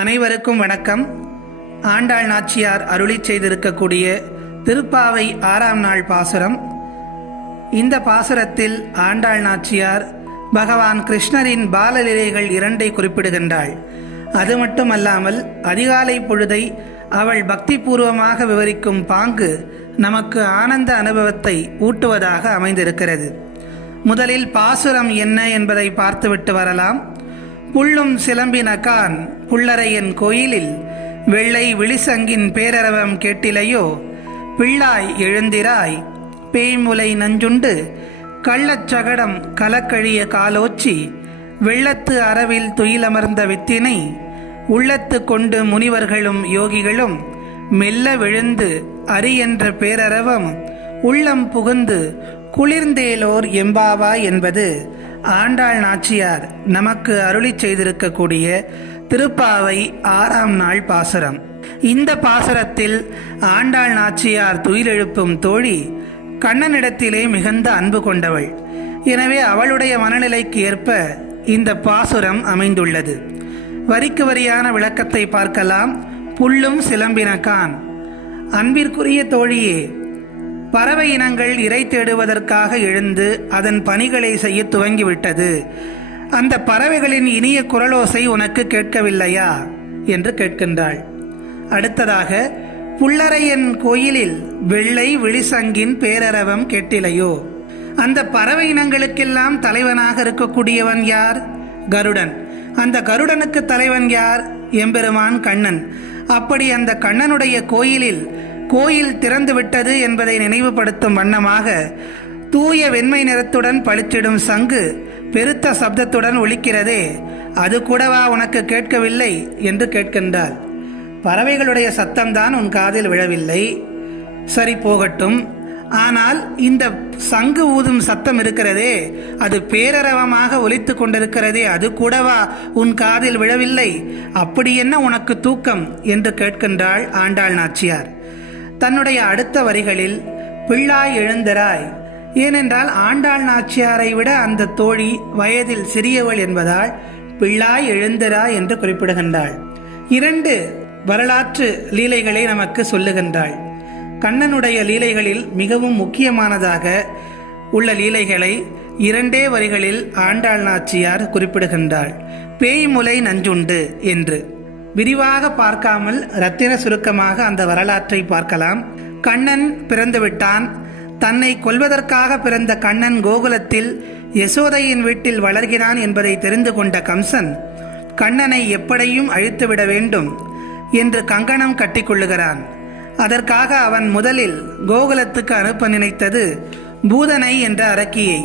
அனைவருக்கும் வணக்கம். ஆண்டாள் நாச்சியார் அருளி செய்திருக்கக்கூடிய திருப்பாவை ஆறாம் நாள் பாசுரம். இந்த பாசுரத்தில் ஆண்டாள் நாச்சியார் பகவான் கிருஷ்ணரின் பாலலீலைகள் இரண்டை குறிப்பிடுகின்றாள். அது மட்டுமல்லாமல் அதிகாலை பொழுதை அவள் பக்திபூர்வமாக விவரிக்கும் பாங்கு நமக்கு ஆனந்த அனுபவத்தை ஊட்டுவதாக அமைந்திருக்கிறது. முதலில் பாசுரம் என்ன என்பதை பார்த்துவிட்டு வரலாம். புள்ளும் சிலம்பினகான் புள்ளரையன் கோயிலில் வெள்ளை விழிசங்கின் பேரரவம் கேட்டிலையோ பிள்ளாய் எழுந்திராய் பேய்முலை நஞ்சுண்டு கள்ளச்சகடம் கலக்கழிய காலோச்சி வெள்ளத்து அறவில் துயிலமர்ந்த வித்தினை உள்ளத்து கொண்டு முனிவர்களும் யோகிகளும் மெல்ல விழுந்து அரி என்ற பேரரவம் உள்ளம் புகுந்து குளிர்ந்தேலோர் எம்பாவா என்பது ஆண்டாள் நாச்சியார் நமக்கு அருளி செய்திருக்கக்கூடிய திருப்பாவை ஆறாம் நாள் பாசுரம். இந்த பாசுரத்தில் ஆண்டாள் நாச்சியார் துயிலெழுப்பும் தோழி கண்ணனிடத்திலே மிகுந்த அன்பு கொண்டவள். எனவே அவளுடைய மனநிலைக்கு ஏற்ப இந்த பாசுரம் அமைந்துள்ளது. வரிக்கு வரியான விளக்கத்தை பார்க்கலாம். புல்லும் சிலம்பினகான் அன்பிற்குரிய தோழியே பறவை இனங்கள் இறை தேடுவதற்காக எழுந்து அதன் பணிகளை செய்ய துவங்கிவிட்டது. அந்த பறவைகளின் இனிய குரலோசை உனக்கு கேட்கவில்லையா? என்று கேட்கின்றாள். அடுத்ததாக புள்ளரையன் கோயிலில் வெள்ளை விழிசங்கின் பேரரவம் கேட்டிலையோ? அந்த பறவை இனங்களுக்கெல்லாம் தலைவனாக இருக்கக்கூடியவன் யார்? கருடன். அந்த கருடனுக்கு தலைவன் யார்? எம்பெருமான் கண்ணன். அப்படி அந்த கண்ணனுடைய கோயிலில் கோயில் திறந்துவிட்டது என்பதை நினைவுபடுத்தும் வண்ணமாக தூய வெண்மை நிறத்துடன் பளிச்சிடும் சங்கு பெருத்த சப்தத்துடன் ஒழிக்கிறதே அது கூடவா உனக்கு கேட்கவில்லை? என்று கேட்கின்றாள். பறவைகளுடைய சத்தம்தான் உன் காதில் விழவில்லை. சரி போகட்டும். ஆனால் இந்த சங்கு ஊதும் சத்தம் இருக்கிறதே. அது பேரரவமாக ஒலித்து கொண்டிருக்கிறதே. அது கூடவா உன் காதில் விழவில்லை? அப்படி என்ன உனக்கு தூக்கம்? என்று கேட்கின்றாள் ஆண்டாள் நாச்சியார். தன்னுடைய அடுத்த வரிகளில் பிள்ளாய் எழுந்தராய். ஏனென்றால் ஆண்டாள் நாச்சியாரை விட அந்த தோழி வயதில் சிறியவள் என்பதால் பிள்ளாய் எழுந்தராய் என்று குறிப்பிடுகின்றாள். இரண்டு வரலாற்று லீலைகளை நமக்கு சொல்லுகின்றாள். கண்ணனுடைய லீலைகளில் மிகவும் முக்கியமானதாக உள்ள லீலைகளை இரண்டே வரிகளில் ஆண்டாள் நாச்சியார் குறிப்பிடுகின்றாள். பேய்முலை நஞ்சுண்டு என்று. விரிவாக பார்க்காமல் ரத்தின சுருக்கமாக அந்த வரலாற்றை பார்க்கலாம். கண்ணன் பிறந்துவிட்டான். தன்னை கொல்வதற்காக பிறந்த கண்ணன் கோகுலத்தில் யசோதையின் வீட்டில் வளர்கிறான் என்பதை தெரிந்து கொண்ட கம்சன் கண்ணனை எப்படியும் அழித்துவிட வேண்டும் என்று கங்கணம் கட்டிக்கொள்ளுகிறான் அதற்காக அவன் முதலில் கோகுலத்துக்கு அனுப்ப நினைத்தது பூதனை என்ற அரக்கியை.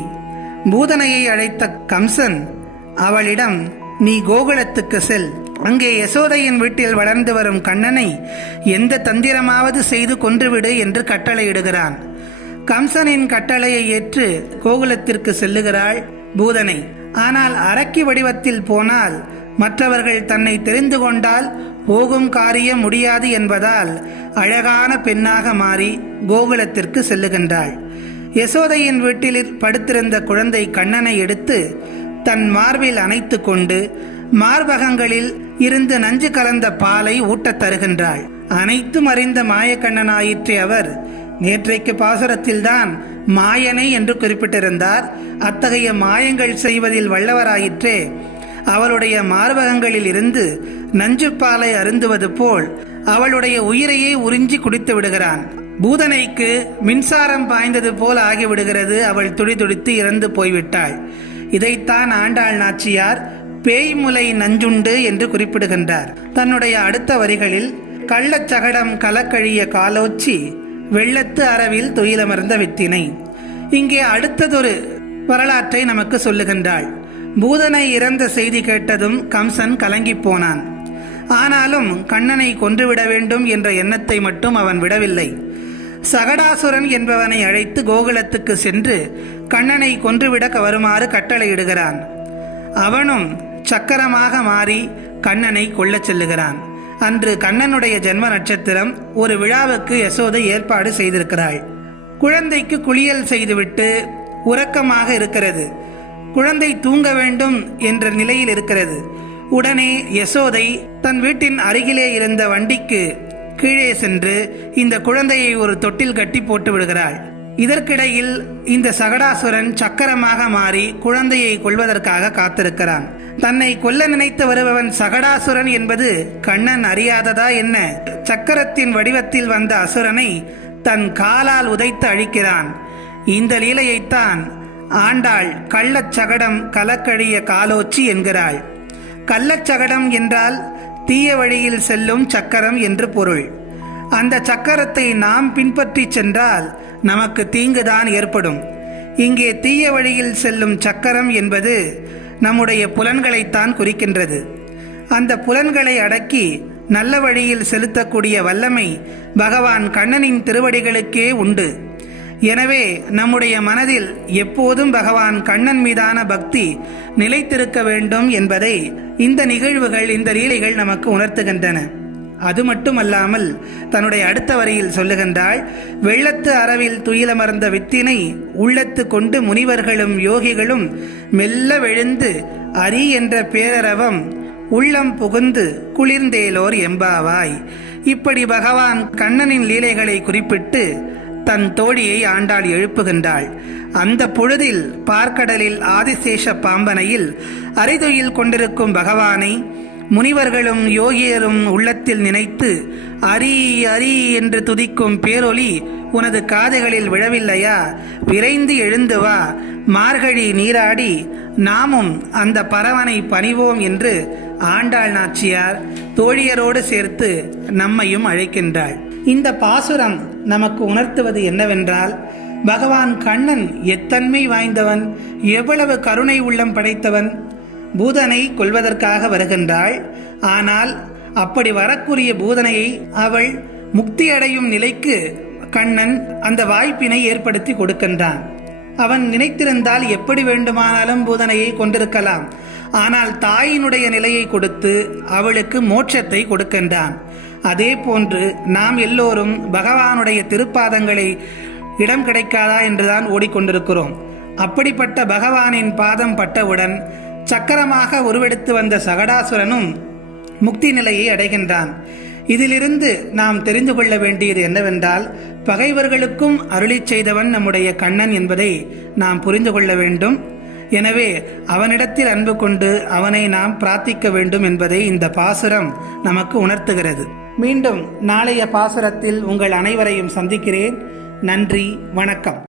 பூதனையை அழைத்த கம்சன் அவளிடம் நீ கோகுலத்துக்கு செல். அங்கே யசோதையின் வீட்டில் வளர்ந்து வரும் கண்ணனை எந்த தந்திரமாவது செய்து கொன்றுவிடு என்று கட்டளையிடுகிறான். கம்சனின் கட்டளையை ஏற்று கோகுலத்திற்கு செல்லுகிறாள் பூதனை. ஆனால் அரக்கி வடிவத்தில் போனால் மற்றவர்கள் தன்னை தெரிந்து கொண்டால் போகும் காரியம் முடியாது என்பதால் அழகான பெண்ணாக மாறி கோகுலத்திற்கு செல்லுகின்றாள். யசோதையின் வீட்டில் படுத்திருந்த குழந்தை கண்ணனை எடுத்து தன் மார்பில் அணைத்து கொண்டு மார்பகங்களில் இருந்து நஞ்சு கலந்த பாலை ஊட்டத் தருகின்றாள். அனைத்தும் அறிந்த மாயக்கண்ணனாயிற்றே அவர் நேற்றைக்கு பாசுரத்தில்தான் மாயனை என்று குறிப்பிட்டிருந்தார். அத்தகைய மாயங்கள் செய்வதில் வல்லவராயிற்றே. அவளுடைய மார்பகங்களில் இருந்து நஞ்சுப்பாலை அருந்துவது போல் அவளுடைய உயிரையே உறிஞ்சி குடித்து விடுகிறான். பூதனைக்கு மின்சாரம் பாய்ந்தது போல் ஆகிவிடுகிறது. அவள் துடிதுடித்து இறந்து போய்விட்டாள். இதைத்தான் ஆண்டாள் நாச்சியார் பேய்முலை நஞ்சுண்டு என்று குறிப்பிடுகின்றார். தன்னுடைய அடுத்த வரிகளில் கள்ளச்சகடம் கலக்கழிய காலோச்சி வெள்ளத்து அரவில் துயிலமர்ந்த வித்தினை. இங்கே அடுத்ததொரு வரலாற்றை நமக்கு சொல்லுகின்றாள். பூதனை இறந்த செய்தி கேட்டதும் கம்சன் கலங்கிப் போனான். ஆனாலும் கண்ணனை கொன்றுவிட வேண்டும் என்ற எண்ணத்தை மட்டும் அவன் விடவில்லை. சகடாசுரன் என்பவனை அழைத்து கோகுலத்துக்கு சென்று கண்ணனை கொன்றுவிட வருமாறு கட்டளையிடுகிறான். அவனும் சக்கரமாக மாறி கண்ணனை கொல்லச் செல்லுகிறான். அன்று கண்ணனுடைய ஜென்ம நட்சத்திரம் ஒரு விழாவுக்கு யசோதை ஏற்பாடு செய்திருக்கிறாள். குழந்தைக்கு குளியல் செய்துவிட்டு உறக்கமாக இருக்கிறது. குழந்தை தூங்க வேண்டும் என்ற நிலையில் இருக்கிறது. உடனே யசோதை தன் வீட்டின் அருகிலே இருந்த வண்டிக்கு கீழே சென்று இந்த குழந்தையை ஒரு தொட்டில் கட்டி போட்டு விடுகிறாள். இதற்கிடையில் இந்த சகடாசுரன் சக்கரமாக மாறி குழந்தையை கொல்வதற்காக காத்திருக்கிறான். தன்னை கொல்ல நினைத்து வருபவன் சகடாசுரன் என்பது கண்ணன் அறியாததா என்ன? சக்கரத்தின் வடிவத்தில் வந்த அசுரனை தன் காலால் உதைத்து அழிக்கிறான். இந்த லீலையைத்தான் ஆண்டாள் கள்ளச்சகடம் கலக்கழிய காலோச்சி என்கிறாள். கள்ளச்சகடம் என்றால் தீய வழியில் செல்லும் சக்கரம் என்று பொருள். அந்த சக்கரத்தை நாம் பின்பற்றி சென்றால் நமக்கு தீங்குதான் ஏற்படும். இங்கே தீய வழியில் செல்லும் சக்கரம் என்பது நம்முடைய புலன்களைத்தான் குறிக்கின்றது. அந்த புலன்களை அடக்கி நல்ல வழியில் செலுத்தக்கூடிய வல்லமை பகவான் கண்ணனின் திருவடிகளுக்கே உண்டு. எனவே நம்முடைய மனதில் எப்போதும் பகவான் கண்ணன் மீதான பக்தி நிலைத்திருக்க வேண்டும் என்பதை இந்த நிகழ்வுகள் இந்த லீலைகள் நமக்கு உணர்த்துகின்றன. அது மட்டுமல்லாமல் தன்னுடைய அடுத்த வரியில் சொல்லுகின்றாள் வெள்ளத்து அறவில் துயிலமர்ந்த வித்தினை உள்ளத்து கொண்டு முனிவர்களும் யோகிகளும் மெல்ல விழுந்து அரி என்ற பேரரவம் உள்ளம் புகுந்து குளிர்ந்தேலோர் எம்பாவாய். இப்படி பகவான் கண்ணனின் லீலைகளை குறிப்பிட்டு தன் தோழியை ஆண்டாள் எழுப்புகின்றாள். அந்த பொழுதில் பார்க்கடலில் ஆதிசேஷ பாம்பனையில் அரிதுயில் கொண்டிருக்கும் பகவானை முனிவர்களும் யோகியரும் உள்ளத்தில் நினைத்து அரி அரி என்று துதிக்கும் பேரொலி உனது காதுகளில் விழவில்லையா? விரைந்து எழுந்து வா. மார்கழி நீராடி நாமும் அந்த பரவனை பணிவோம் என்று ஆண்டாள் நாச்சியார் தோழியரோடு சேர்த்து நம்மையும் அழைக்கின்றாள். இந்த பாசுரம் நமக்கு உணர்த்துவது என்னவென்றால் பகவான் கண்ணன் எத்தன்மை வாய்ந்தவன் எவ்வளவு கருணை உள்ளம் படைத்தவன் பூதனை கொல்வதற்காக வருகின்றாள். ஆனால் அப்படி வரக்கூடிய பூதனையை அவள் முக்தியடையும் நிலைக்கு கண்ணன் அந்த வாய்ப்பினை ஏற்படுத்தி கொடுக்கின்றான். அவன் நினைத்திருந்தால் எப்படி வேண்டுமானாலும் பூதனையை கொண்டிருக்கலாம். ஆனால் தாயினுடைய நிலையை கொடுத்து அவளுக்கு மோட்சத்தை கொடுக்கின்றான். அதே போன்று நாம் எல்லோரும் பகவானுடைய திருப்பாதங்களை இடம் கிடைக்காதா என்றுதான் ஓடிக்கொண்டிருக்கிறோம். அப்படிப்பட்ட பகவானின் பாதம் பட்டவுடன் சக்கரமாக உருவெடுத்து வந்த சகடாசுரனும் முக்தி நிலையை அடைகின்றான். இதிலிருந்து நாம் தெரிந்து கொள்ள வேண்டியது என்னவென்றால் பகைவர்களுக்கும் அருளி செய்தவன் நம்முடைய கண்ணன் என்பதை நாம் புரிந்து கொள்ள வேண்டும். எனவே அவனிடத்தில் அன்பு கொண்டு அவனை நாம் பிரார்த்திக்க வேண்டும் என்பதை இந்த பாசுரம் நமக்கு உணர்த்துகிறது. மீண்டும் நாளைய பாசுரத்தில் உங்கள் அனைவரையும் சந்திக்கிறேன். நன்றி வணக்கம்.